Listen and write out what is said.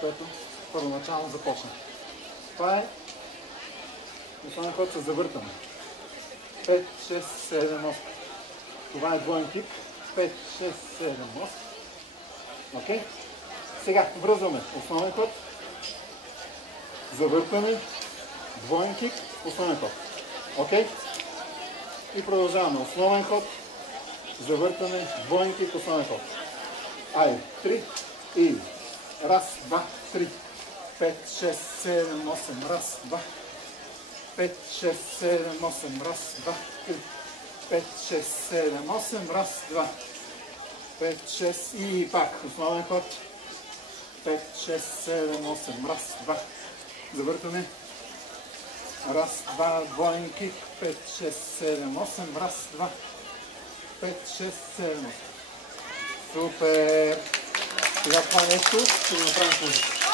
което първоначално започна. Това е основен ход с завъртане. 5, 6, 7, 8. Това е двоен кик. 5, 6, 7, 8. Окей? Сега връзваме основен ход, завъртане, двоен кик, основен ход. Окей? И продължаваме. Основен ход, завъртане, двоен кик, основен ход. Айде, 3 и раз, два, 3, 5, 6, 7, 8, раз, два, 5, 6, 7, 8, раз, два, 3, 5, 6, 7, 8, раз, два, 5, 6 и пак основен ход, 5, 6, 7, 8, раз, два, завъртане, раз, два, двоен кик, 5, 6, 7, 8, раз, два, 5, 6, 7, 8. Супер! Сега това нещо ще го направим с музика.